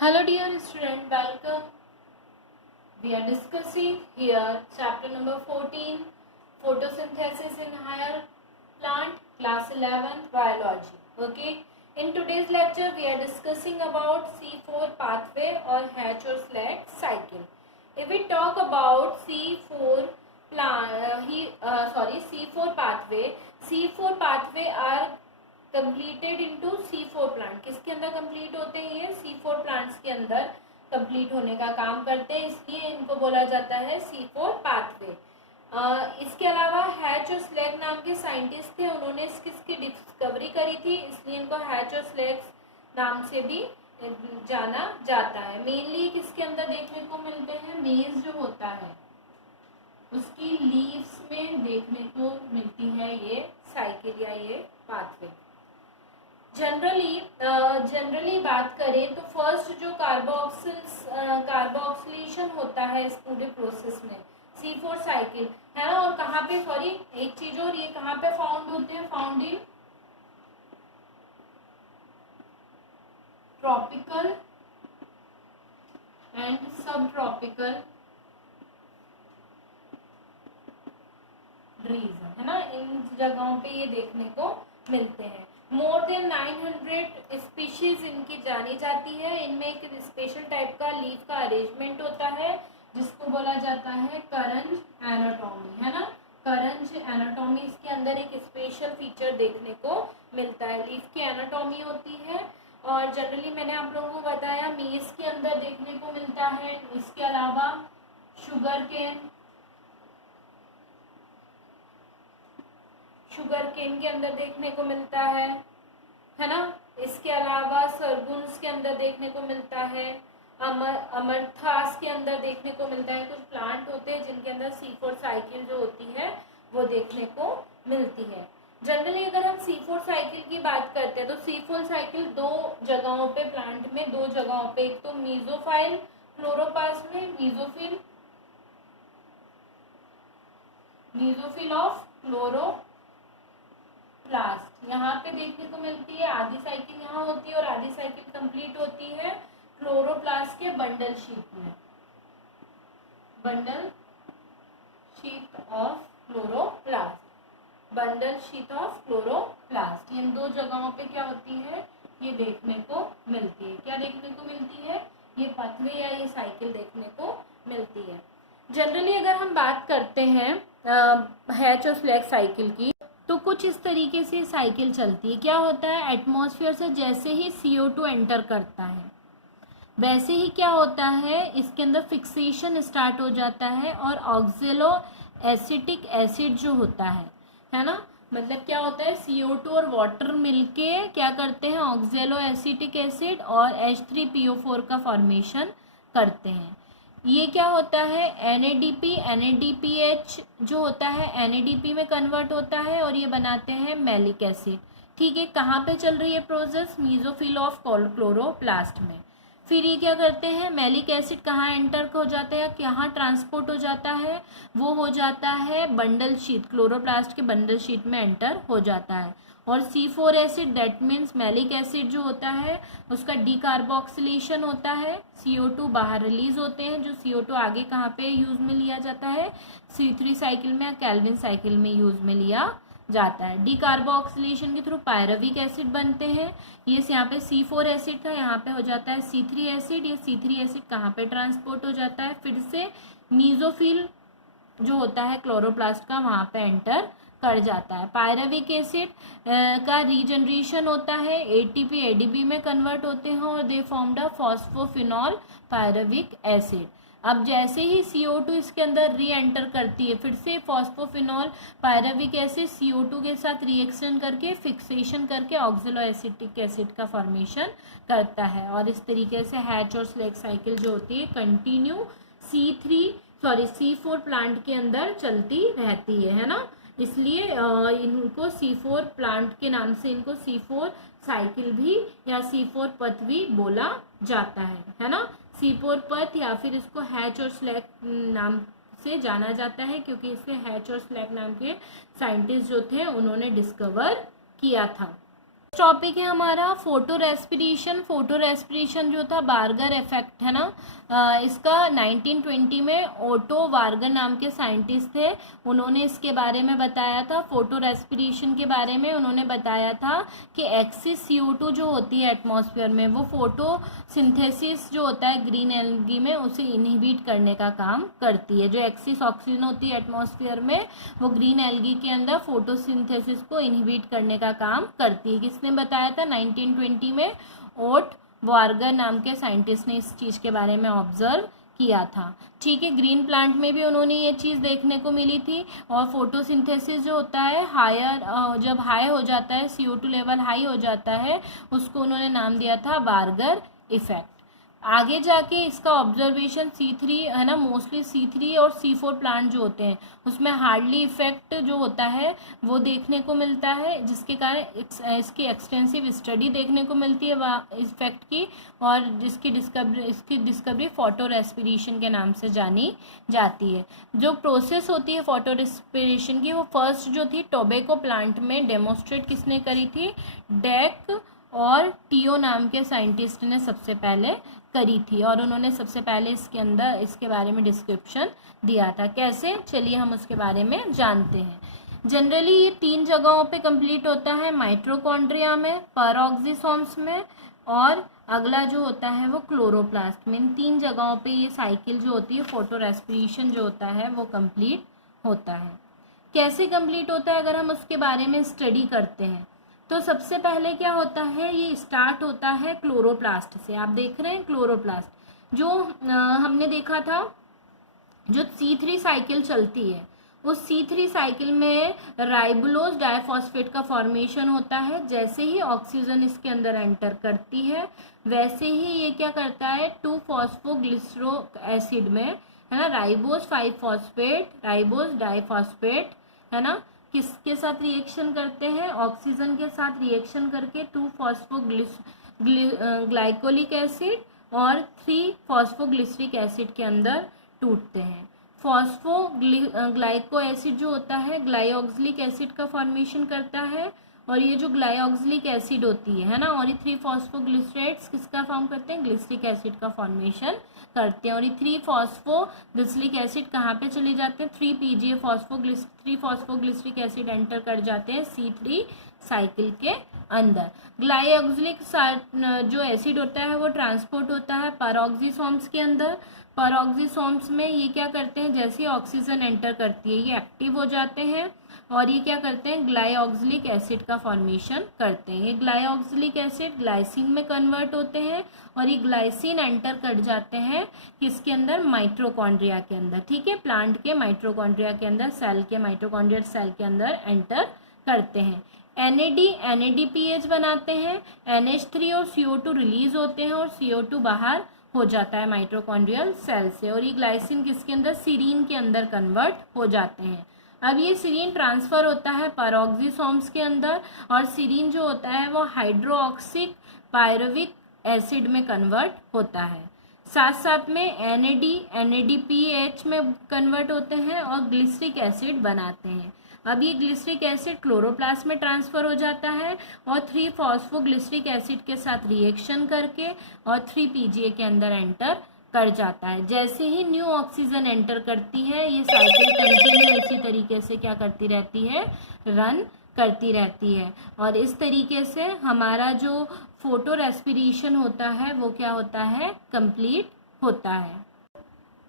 Hello dear student, welcome. We are discussing here chapter number 14, photosynthesis in higher plant, class 11th biology. Okay. In today's lecture we are discussing about C4 pathway or hatch or slag cycle. If we talk about C4 pathway are completed into C4 plant. किसके अंदर complete होते हैं ये? C4 plants के अंदर complete होने का काम करते हैं, इसलिए इनको बोला जाता है C4 पाथवे. इसके अलावा हैच और स्लैग नाम के साइंटिस्ट थे, उन्होंने इसकी डिस्कवरी करी थी, इसलिए इनको हैच और स्लैग नाम से भी जाना जाता है. मेनली किसके अंदर देखने को मिलते हैं? मेज जो होता है उसकी लीव्स में देखने को मिलती है ये साइकिल या ये पाथवे. जनरली बात करें तो फर्स्ट जो कार्बोक्सिलेशन होता है इस पूरे प्रोसेस में C4 साइकिल है ना. और कहाँ पे, सॉरी एक चीज और, ये कहाँ पे फाउंड होते हैं? फाउंड इन ट्रॉपिकल एंड सब ट्रॉपिकल रीजन है ना. इन जगहों पे ये देखने को मिलते हैं. मोर देन 900 स्पीशीज इनकी जानी जाती है. इनमें एक स्पेशल टाइप का लीफ का अरेंजमेंट होता है जिसको बोला जाता है करंज एनाटॉमी है ना. करंज एनाटॉमी, इसके अंदर एक स्पेशल फीचर देखने को मिलता है. लीफ की एनाटॉमी होती है और जनरली मैंने आप लोगों को बताया मेज के अंदर देखने को मिलता है. इसके अलावा शुगर केन के अंदर देखने को मिलता है ना. इसके अलावा सरगुन्स के अंदर देखने को मिलता है. अमरथास के अंदर देखने को मिलता है. कुछ प्लांट होते हैं जिनके अंदर C4 साइकिल जो होती है वो देखने को मिलती है. जनरली अगर हम C4 साइकिल की बात करते हैं तो C4 साइकिल दो जगहों पे, प्लांट में दो जगहों पे, एक तो मीजोफाइल क्लोरोप्लास्ट में मीजोफिल ऑफ क्लोरोप्लास्ट यहाँ पे देखने को मिलती है. आधी साइकिल यहाँ होती है और आधी साइकिल कंप्लीट होती है क्लोरोप्लास्ट के बंडल शीट में. बंडल शीट ऑफ क्लोरोप्लास्ट इन दो जगहों पे क्या होती है? ये देखने को मिलती है. क्या देखने को मिलती है? ये पाथवे या ये साइकिल देखने को मिलती है. जनरली अगर हम बात करते हैं हैच और स्लैग साइकिल की तो कुछ इस तरीके से साइकिल चलती है. क्या होता है? एटमॉस्फेयर से जैसे ही CO2 एंटर करता है वैसे ही क्या होता है, इसके अंदर फिक्सेशन स्टार्ट हो जाता है और ऑक्जेलो एसिटिक एसिड जो होता है ना. मतलब क्या होता है, CO2 और वाटर मिलके क्या करते हैं? ऑक्जेलो एसिटिक एसिड और H3PO4 का फॉर्मेशन करते हैं. ये क्या होता है? NADPH जो होता है NADP में कन्वर्ट होता है और ये बनाते हैं मैलिक एसिड. ठीक है, कहाँ पे चल रही है प्रोसेस? मीजोफिल ऑफ क्लोरोप्लास्ट में. फिर ये क्या करते हैं? मैलिक एसिड कहाँ एंटर हो जाता है, कहाँ ट्रांसपोर्ट हो जाता है? वो हो जाता है बंडल शीट, क्लोरोप्लास्ट के बंडल शीट में एंटर हो जाता है. और C4 acid that means malic acid जो होता है उसका डीकार्बोक्सिलेशन होता है. CO2 बाहर रिलीज होते हैं. जो CO2 आगे कहाँ पे यूज में लिया जाता है? C3 साइकिल में या कैल्विन साइकिल में यूज में लिया जाता है. डीकार्बोक्सिलेशन के थ्रू पायरविक एसिड बनते हैं. ये यहाँ पे C4 एसिड था, यहाँ पे हो जाता है C3 एसिड. ये C3 एसिड कहाँ पे ट्रांसपोर्ट हो जाता है? फिर से मीजोफिल जो होता है क्लोरोप्लास्ट का वहाँ पे एंटर कर जाता है. पायरविक एसिड का रीजनरेशन होता है, ATP ADP में कन्वर्ट होते हैं और they formed a phosphophenol pyruvic acid. अब जैसे ही CO2 इसके अंदर री एंटर करती है, फिर से फॉस्फोफिनॉल पायरविक एसिड CO2 के साथ रिएक्शन करके फिक्सेशन करके ऑक्जेलो एसिटिक एसिड का फॉर्मेशन करता है. और इस तरीके से हैच और स्लैग साइकिल जो होती है कंटिन्यू C4 प्लांट के अंदर चलती रहती है ना. इसलिए इनको C4 प्लांट के नाम से इनको C4 साइकिल भी या C4 पथ भी बोला जाता है ना. C4 पथ या फिर इसको हैच और स्लैग नाम से जाना जाता है क्योंकि इसे हैच और स्लैग नाम के साइंटिस्ट जो थे उन्होंने डिस्कवर किया था. टॉपिक है हमारा फोटो रेस्पिरेशन। फोटो रेस्पिरेशन जो था बार्गर इफेक्ट है ना, इसका 1920 में ओटो वार्गर नाम के साइंटिस्ट थे, उन्होंने इसके बारे में बताया था। फोटो रेस्पिरेशन के बारे में उन्होंने बताया था कि एक्सिस CO2 जो होती है एटमॉस्फेयर में, वो फोटो सिंथेसिस जो होता है ग्रीन एल्गी में उसे इनहिबिट करने का काम करती है। जो एक्सिस ऑक्सीजन होती है एटमॉस्फेयर में, वो ग्रीन एल्गी के अंदर फोटोसिंथेसिस को इनहिबिट करने का काम करती है। किसने बताया था? 1920 में ओट वार्गर नाम के साइंटिस्ट ने इस चीज़ के बारे में ऑब्जर्व किया था। ठीक है, ग्रीन प्लांट में भी उन्होंने ये चीज़ देखने को मिली थी। और फोटोसिंथेसिस जो होता है हायर, जब हाई हो जाता है, CO2 लेवल हाई हो जाता है, उसको उन्होंने नाम दिया था बार्गर इफेक्ट। आगे जाके इसका ऑब्जर्वेशन C3 है ना, मोस्टली C3 और C4 प्लांट जो होते हैं उसमें हार्डली इफेक्ट जो होता है वो देखने को मिलता है, जिसके कारण इसकी एक्सटेंसिव स्टडी देखने को मिलती है इफेक्ट की, और इसकी डिस्कवरी फोटो रेस्पिरेशन के नाम से जानी जाती है। जो प्रोसेस होती है फोटो रेस्पिरेशन की, वो फर्स्ट जो थी टोबैको प्लांट में डेमोस्ट्रेट किसने करी थी? डेक और टीओ नाम के साइंटिस्ट ने सबसे पहले करी थी, और उन्होंने सबसे पहले इसके बारे में डिस्क्रिप्शन दिया था। कैसे? चलिए हम उसके बारे में जानते हैं। जनरली ये 3 जगहों पे कंप्लीट होता है, माइटोकॉन्ड्रिया में, पेरोक्सिसोम्स में, और अगला जो होता है वो क्लोरोप्लास्ट में। इन 3 जगहों पे ये साइकिल जो होती है फोटो रेस्पिरेशन जो होता है वो कंप्लीट होता है। कैसे कंप्लीट होता है अगर हम उसके बारे में स्टडी करते हैं तो सबसे पहले क्या होता है, ये स्टार्ट होता है क्लोरोप्लास्ट से। आप देख रहे हैं क्लोरोप्लास्ट जो हमने देखा था, जो C3 साइकिल चलती है, उस C3 साइकिल में राइबोलोज डाइफॉस्फेट का फॉर्मेशन होता है। जैसे ही ऑक्सीजन इसके अंदर एंटर करती है, वैसे ही ये क्या करता है, 2-फॉस्फोग्लिसरो एसिड में, है ना, राइबोज 5-फॉस्फेट, राइबोज डाइफॉस्फेट, है ना, किसके साथ रिएक्शन करते हैं? ऑक्सीजन के साथ रिएक्शन करके 2-फॉस्फोग्लाइकोलिक एसिड और 3-फॉस्फोग्लिसरिक एसिड के अंदर टूटते हैं। फॉस्फोग्लाइको एसिड जो होता है ग्लाइऑक्सिलिक एसिड का फॉर्मेशन करता है, और ये जो ग्लाइऑक्सिलिक एसिड होती है ना, और ये 3-फॉस्फोग्लिसरेट्स किसका फॉर्म करते हैं? ग्लिसरिक एसिड का फॉर्मेशन करते हैं। और ये 3-फॉस्फोग्लिसरिक एसिड कहाँ पे चले जाते हैं? 3-PGA 3-फॉस्फोग्लिसरिक एसिड एंटर कर जाते हैं C3 साइकिल के अंदर। ग्लाइऑक्सिलिक जो एसिड होता है वो ट्रांसपोर्ट होता है पेरोक्सिसोम्स के अंदर। पेरोक्सिसोम्स में ये क्या करते हैं, जैसे ऑक्सीजन एंटर करती है ये एक्टिव हो जाते हैं, और ये क्या करते हैं, ग्लाइऑक्सिलिक एसिड का फॉर्मेशन करते हैं। ये ग्लाइऑक्सिलिक एसिड ग्लाइसिन में कन्वर्ट होते हैं, और ये ग्लाइसिन एंटर कर जाते हैं किसके अंदर? माइटोकॉन्ड्रिया के अंदर। ठीक है, प्लांट के माइटोकॉन्ड्रिया के अंदर, सेल के माइटोकॉन्ड्रियल सेल के अंदर एंटर करते हैं। NADPH बनाते हैं, NH3 और CO2 रिलीज होते हैं, और CO2 बाहर हो जाता है माइटोकॉन्ड्रियल सेल से, और ये ग्लाइसिन किसके अंदर? सीरीन के अंदर कन्वर्ट हो जाते हैं। अब ये सीरीन ट्रांसफर होता है पेरोक्सिसोम्स के अंदर, और सीरीन जो होता है वो हाइड्रोक्सिक पायरुविक एसिड में कन्वर्ट होता है। साथ साथ में NADPH में कन्वर्ट होते हैं और ग्लिसरिक एसिड बनाते हैं। अब ये ग्लिसरिक एसिड क्लोरोप्लास्ट में ट्रांसफर हो जाता है, और 3-फॉस्फोग्लिसरिक एसिड के साथ रिएक्शन करके और 3-PGA के अंदर एंटर कर जाता है। जैसे ही न्यू ऑक्सीजन एंटर करती है, ये साइकिल कंटिन्यू इसी तरीके से क्या करती रहती है? रन करती रहती है। और इस तरीके से हमारा जो फोटो रेस्पिरेशन होता है वो क्या होता है? कंप्लीट होता है।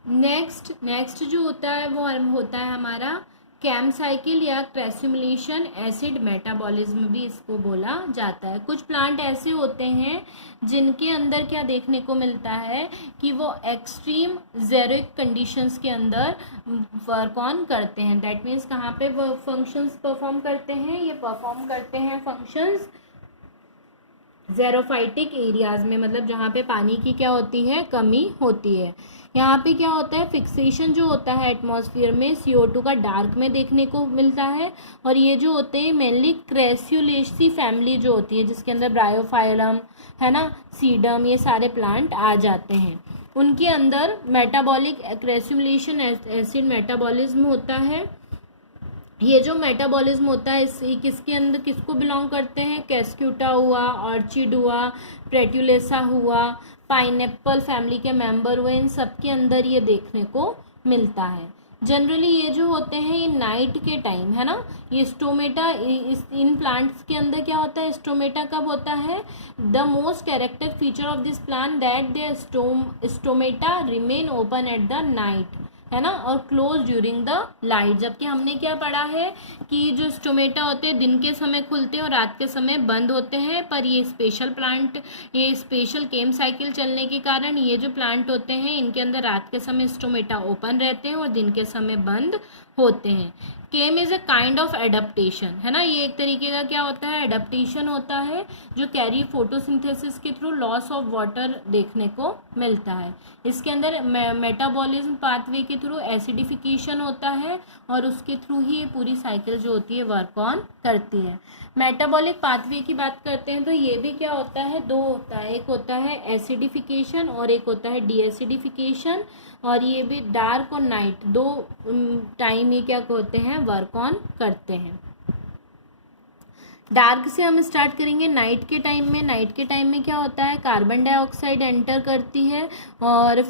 नेक्स्ट जो होता है वो होता है हमारा कैम साइकिल या क्रेस्युमुलेशन एसिड मेटाबॉलिज्म भी इसको बोला जाता है। कुछ प्लांट ऐसे होते हैं जिनके अंदर क्या देखने को मिलता है कि वो एक्सट्रीम जेरिक कंडीशंस के अंदर वर्क ऑन करते हैं। दैट मीन्स कहाँ पे वो फंक्शंस परफॉर्म करते हैं? ये परफॉर्म करते हैं फंक्शंस जेरोफाइटिक एरियाज में, मतलब जहाँ पे पानी की क्या होती है? कमी होती है। यहाँ पे क्या होता है? फिक्सेशन जो होता है एटमॉस्फेयर में CO2 का डार्क में देखने को मिलता है, और ये जो होते हैं मेनली क्रेस्युलेसी फैमिली जो होती है, जिसके अंदर ब्रायोफाइलम है ना, सीडम, ये सारे प्लांट आ जाते हैं। उनके अंदर मेटाबॉलिक क्रेस्युलेशन एसिड मेटाबॉलिज्म होता है, ये जो मेटाबॉलिज्म होता है इस किसके अंदर किसको बिलोंग करते हैं, कैस्क्यूटा हुआ, ऑर्चिड हुआ, प्रेट्यूलेसा हुआ, पाइनएप्पल फैमिली के मेंबर हुए, इन सब के अंदर ये देखने को मिलता है। जनरली ये जो होते हैं ये नाइट के टाइम, है ना। ये स्टोमेटा इन प्लांट्स के अंदर क्या होता है, स्टोमेटा कब होता है, the most character feature of this plant that the stomata remain open at the night, है ना, और क्लोज ड्यूरिंग द लाइट। जबकि हमने क्या पढ़ा है कि जो स्टोमेटा होते हैं दिन के समय खुलते हैं और रात के समय बंद होते हैं, पर ये स्पेशल प्लांट, ये स्पेशल केम साइकिल चलने के कारण ये जो प्लांट होते हैं इनके अंदर रात के समय स्टोमेटा ओपन रहते हैं और दिन के समय बंद होते हैं। Came is a kind of adaptation, है ना, ये एक तरीके का क्या होता है, एडेप्टेशन होता है जो कैरी फोटोसिंथेसिस के थ्रू लॉस ऑफ वाटर देखने को मिलता है। इसके अंदर मेटाबॉलिज्म पाथवे के थ्रू एसिडिफिकेशन होता है और उसके थ्रू ही ये पूरी साइकिल जो होती है वर्क ऑन करती है। मेटाबॉलिक पाथवे की बात करते हैं तो ये भी क्या होता है, दो होता है, एक होता है एसिडिफिकेशन और एक होता है डीएसिडिफिकेशन, और ये भी डार्क और नाइट दो टाइम ये क्या होते हैं, वर्क ऑन करते हैं। डार्क से हम स्टार्ट करेंगे। नाइट के टाइम में क्या होता है, कार्बन डाइऑक्साइड एंटर करती है और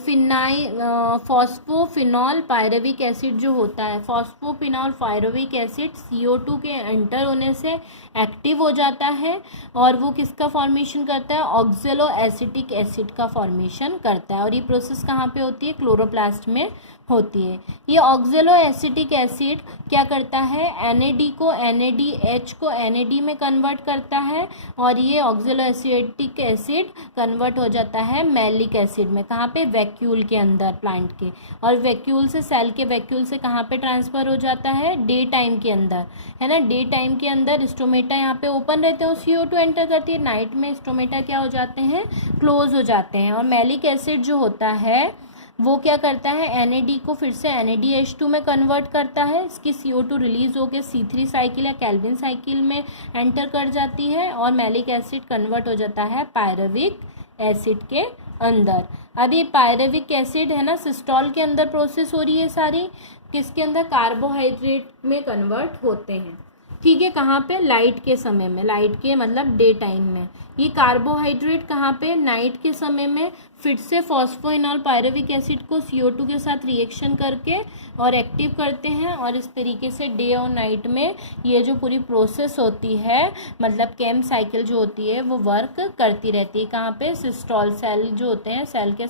फॉस्फोफिनॉल पायरुविक एसिड जो होता है, फॉस्फोफिनॉल पायरुविक एसिड CO2 के एंटर होने से एक्टिव हो जाता है और वो किसका फॉर्मेशन करता है, ऑक्जेलो एसिटिक एसिड का फॉर्मेशन करता है। और ये प्रोसेस कहाँ पे होती है, क्लोरोप्लास्ट में होती है। ये ऑक्जेलो एसिटिक एसिड क्या करता है, NAD को NADH को NAD में कन्वर्ट करता है और ये ऑक्जेलो एसिटिक एसिड कन्वर्ट हो जाता है मैलिक एसिड में, कहाँ पे, वैक्यूल के अंदर प्लांट के, और वैक्यूल से सेल के वैक्यूल से कहाँ पे ट्रांसफ़र हो जाता है, डे टाइम के अंदर, है ना। डे टाइम के अंदर स्टोमेटा यहाँ पे ओपन रहते हैं और CO2 एंटर करती है, नाइट में स्टोमेटा क्या हो जाते हैं, क्लोज हो जाते हैं। और मैलिक एसिड जो होता है वो क्या करता है, NAD को फिर से NADH2 में कन्वर्ट करता है, इसकी CO2 रिलीज होकर C3 साइकिल या कैल्विन साइकिल में एंटर कर जाती है और मैलिक एसिड कन्वर्ट हो जाता है पायरुविक एसिड के अंदर। अब ये पायरुविक एसिड है ना, सिस्टोल के अंदर प्रोसेस हो रही है सारी, किसके अंदर, कार्बोहाइड्रेट में कन्वर्ट होते हैं, ठीक है। कहाँ पे, लाइट के समय में, लाइट के मतलब डे टाइम में। ये कार्बोहाइड्रेट कहाँ पे, नाइट के समय में फिर से फॉस्फोइनॉल पायरुविक एसिड को CO2 के साथ रिएक्शन करके और एक्टिव करते हैं और इस तरीके से डे और नाइट में ये जो पूरी प्रोसेस होती है, मतलब केम साइकिल जो होती है वो वर्क करती रहती है। कहाँ पे, सिस्टोल सेल जो होते हैं, सेल के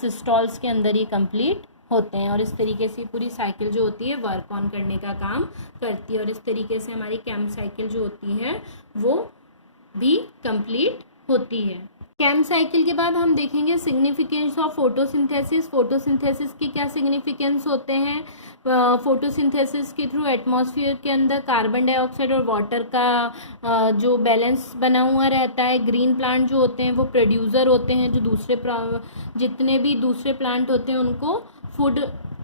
सिस्टोल्स के अंदर ये कंप्लीट होते हैं और इस तरीके से पूरी साइकिल जो होती है वर्क ऑन करने का काम करती है और इस तरीके से हमारी केम साइकिल जो होती है वो भी कंप्लीट होती है। केम साइकिल के बाद हम देखेंगे सिग्निफिकेंस ऑफ फोटोसिंथेसिस। फोटोसिंथेसिस के क्या सिग्निफिकेंस होते हैं, फोटोसिंथेसिस के थ्रू एटमॉस्फेयर के अंदर कार्बन डाइऑक्साइड और वाटर का जो बैलेंस बना हुआ रहता है। ग्रीन प्लांट जो होते हैं वो प्रोड्यूसर होते हैं, जो जितने भी दूसरे प्लांट होते हैं उनको फूड,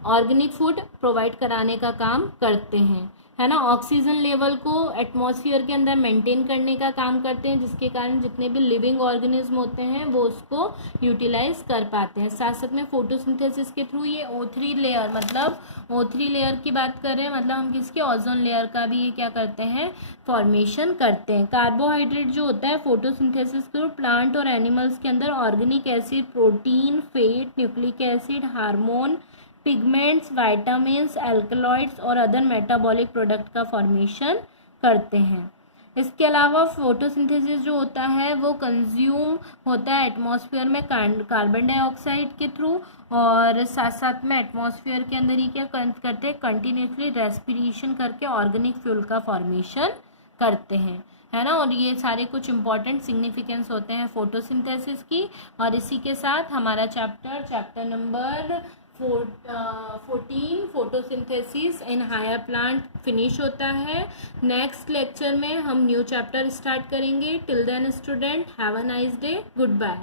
ऑर्गेनिक फूड प्रोवाइड कराने का काम करते हैं, है ना। ऑक्सीजन लेवल को एटमॉस्फेयर के अंदर मेंटेन करने का काम करते हैं, जिसके कारण जितने भी लिविंग ऑर्गेनिज्म होते हैं वो उसको यूटिलाइज कर पाते हैं। साथ साथ में फोटोसिंथेसिस के थ्रू ये O3 लेयर, मतलब O3 लेयर की बात कर रहे हैं, मतलब हम किसके, ओजोन लेयर का भी ये क्या करते हैं, फॉर्मेशन करते हैं। कार्बोहाइड्रेट जो होता है फोटोसिंथेसिस के थ्रू प्लांट और एनिमल्स के अंदर organic acid, protein, fat, nucleic acid, hormone, pigments, vitamins, alkaloids और अदर मेटाबॉलिक प्रोडक्ट का फॉर्मेशन करते हैं। इसके अलावा फोटोसिंथेसिस जो होता है वो कंज्यूम होता है एटमॉस्फेयर में कार्बन डाइऑक्साइड के थ्रू और साथ साथ में एटमॉस्फेयर के अंदर ही क्या करते हैं, कंटिन्यूसली रेस्पिरेशन करके ऑर्गेनिक फ्यूल का फॉर्मेशन करते हैं, है ना। और ये सारे कुछ इंपॉर्टेंट सिग्निफिकेंस होते हैं फोटोसिंथेसिस की। और इसी के साथ हमारा chapter number 14 photosynthesis in higher plant finish होता है। नेक्स्ट लेक्चर में हम न्यू चैप्टर स्टार्ट करेंगे। Till then student, have a nice day, good bye.